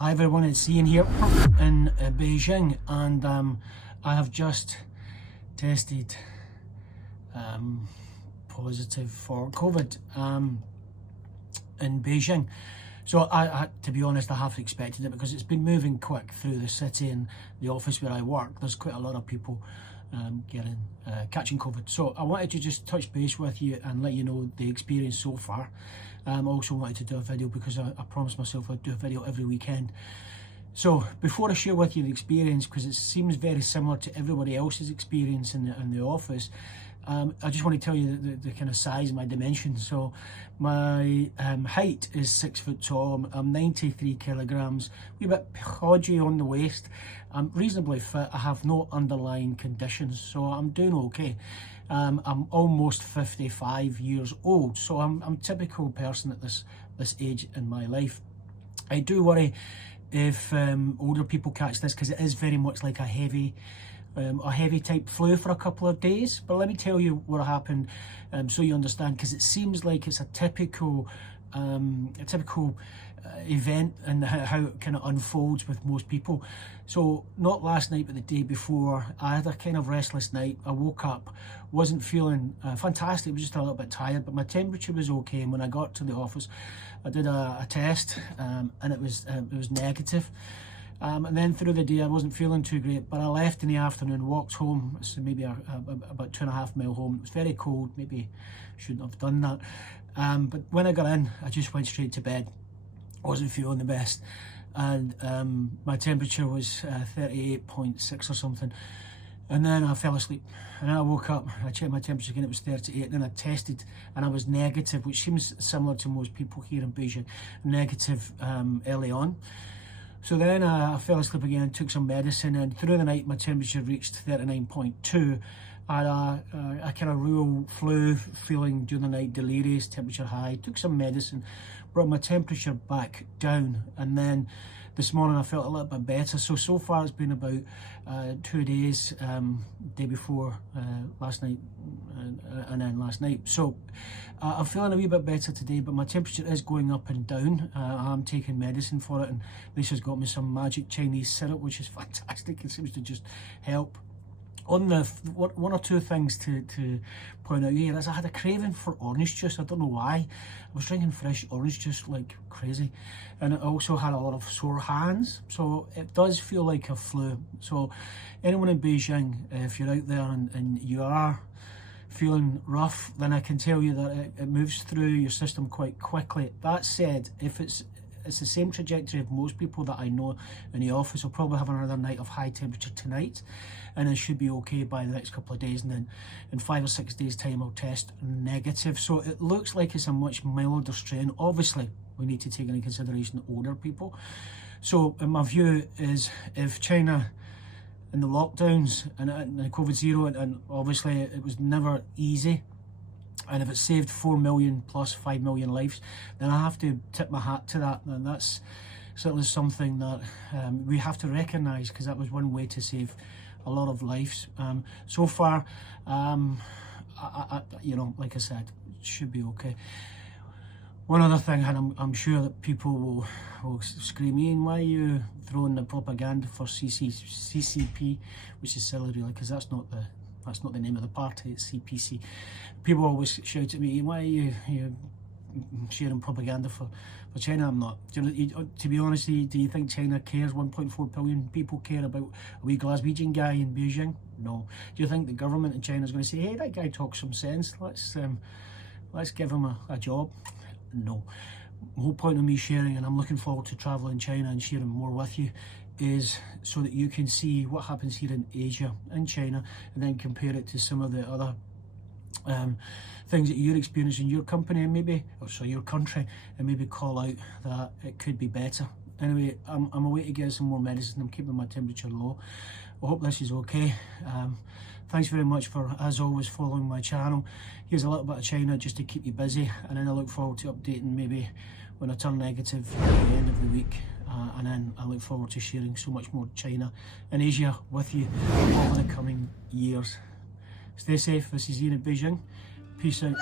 Hi everyone, it's Ian here in Beijing, and I have just tested positive for COVID in Beijing. So I, to be honest, I have expected it because it's been moving quick through the city and the office where I work. There's quite a lot of people catching COVID. So I wanted to just touch base with you and let you know the experience so far. I also wanted to do a video because I promised myself I'd do a video every weekend. So before I share with you the experience, because it seems very similar to everybody else's experience in the office, I just want to tell you the kind of size, my dimensions. So my height is 6 foot tall. I'm 93 kilograms, a wee bit podgy on the waist. I'm reasonably fit. I have no underlying conditions, so I'm doing okay. I'm almost 55 years old, so I'm a typical person at this age in my life. I do worry if older people catch this, because it is very much like a heavy type flu for a couple of days. But let me tell you what happened, so you understand, because it seems like it's a typical event and how it kind of unfolds with most people. So not last night but the day before, I had a kind of restless night. I woke up, wasn't feeling fantastic, I was just a little bit tired, but my temperature was okay. And when I got to the office, I did a test, and it was negative. And then through the day I wasn't feeling too great, but I left in the afternoon, walked home, so maybe about 2.5 miles home. It was very cold, maybe shouldn't have done that. But when I got in, I just went straight to bed. I wasn't feeling the best, and my temperature was 38.6 or something. And then I fell asleep, and then I woke up, I checked my temperature again, it was 38, and then I tested and I was negative, which seems similar to most people here in Beijing, negative early on. So then I fell asleep again, took some medicine, and through the night my temperature reached 39.2. I had a kind of real flu feeling during the night, delirious, temperature high, took some medicine, brought my temperature back down, and then this morning I felt a little bit better. So far it's been about 2 days, day before last night, and then last night. So I'm feeling a wee bit better today, but my temperature is going up and down. I'm taking medicine for it, and Lisa's got me some magic Chinese syrup, which is fantastic. It seems to just help. On the one or two things to point out here is I had a craving for orange juice. I don't know why. I was drinking fresh orange juice like crazy, and I also had a lot of sore hands. So it does feel like a flu. So anyone in Beijing, if you're out there and you are feeling rough, then I can tell you that it moves through your system quite quickly. That said, if it's the same trajectory of most people that I know in the office, I'll probably have another night of high temperature tonight, and it should be okay by the next couple of days, and then in 5 or 6 days time I'll test negative. So it looks like it's a much milder strain. Obviously we need to take into consideration older people. So in my view is, if China and the lockdowns and the COVID-0, and obviously it was never easy, and if it saved 4 million plus 5 million lives, then I have to tip my hat to that. And that's certainly something that we have to recognise, because that was one way to save a lot of lives. So far, you know, like I said, it should be okay. One other thing, and I'm sure that people will scream, Ian, why are you throwing the propaganda for CCP, which is silly really, because that's not the name of the party, it's CPC. People always shout at me, why are you sharing propaganda for China? I'm not. To be honest, do you think China cares? 1.4 billion people care about a wee Glaswegian guy in Beijing? No. Do you think the government in China is going to say, hey, that guy talks some sense, let's give him a job? No. The whole point of me sharing, and I'm looking forward to travelling China and sharing more with you, is so that you can see what happens here in Asia and China, and then compare it to some of the other things that you're experiencing in your company, and maybe, or so your country, and maybe call out that it could be better. Anyway, I'm away to get some more medicine. I'm keeping my temperature low. I hope this is okay. Thanks very much for, as always, following my channel. Here's a little bit of China just to keep you busy, and then I look forward to updating maybe when I turn negative at the end of the week. And then I look forward to sharing so much more China and Asia with you over the coming years. Stay safe. This is Ian at Beijing. Peace out.